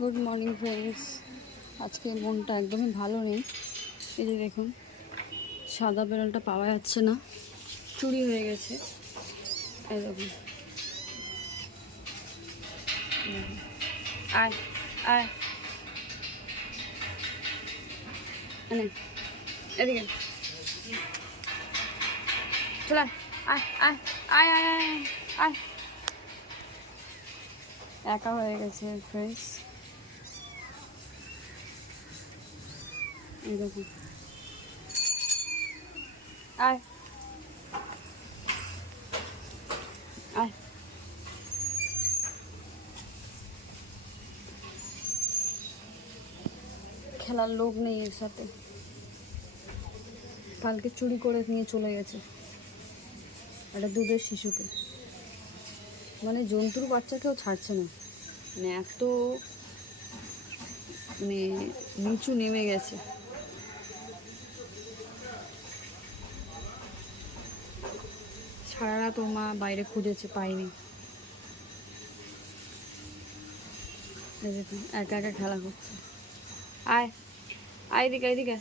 Good morning friends. আজকে মনটা একদমই ভালো নেই। এই যে দেখুন, সাদা বেরোলটা পাওয়া যাচ্ছে না, চুরি হয়ে গেছে। এই দেখুন, আয় আয় এনে এদিকে চলে আয় আয় আয় আয় আয় আয়। একা হয়ে গেছে ফ্রেন্ডস। এই দেখুন, আয় আয়। খেলার লোক নেই এর সাথে। কালকে চুরি করে নিয়ে চলে গেছে একটা দুধের শিশুকে। মানে জন্তুর বাচ্চাকেও ছাড়ছে না, মানে এত মানে নিচু নেমে গেছে। সারা রাত ওর মা বাইরে খুঁজেছে, পাইনি। এই দেখুন, একা একা খেলা করছে। আয় আয়, এদিকে এদিকে।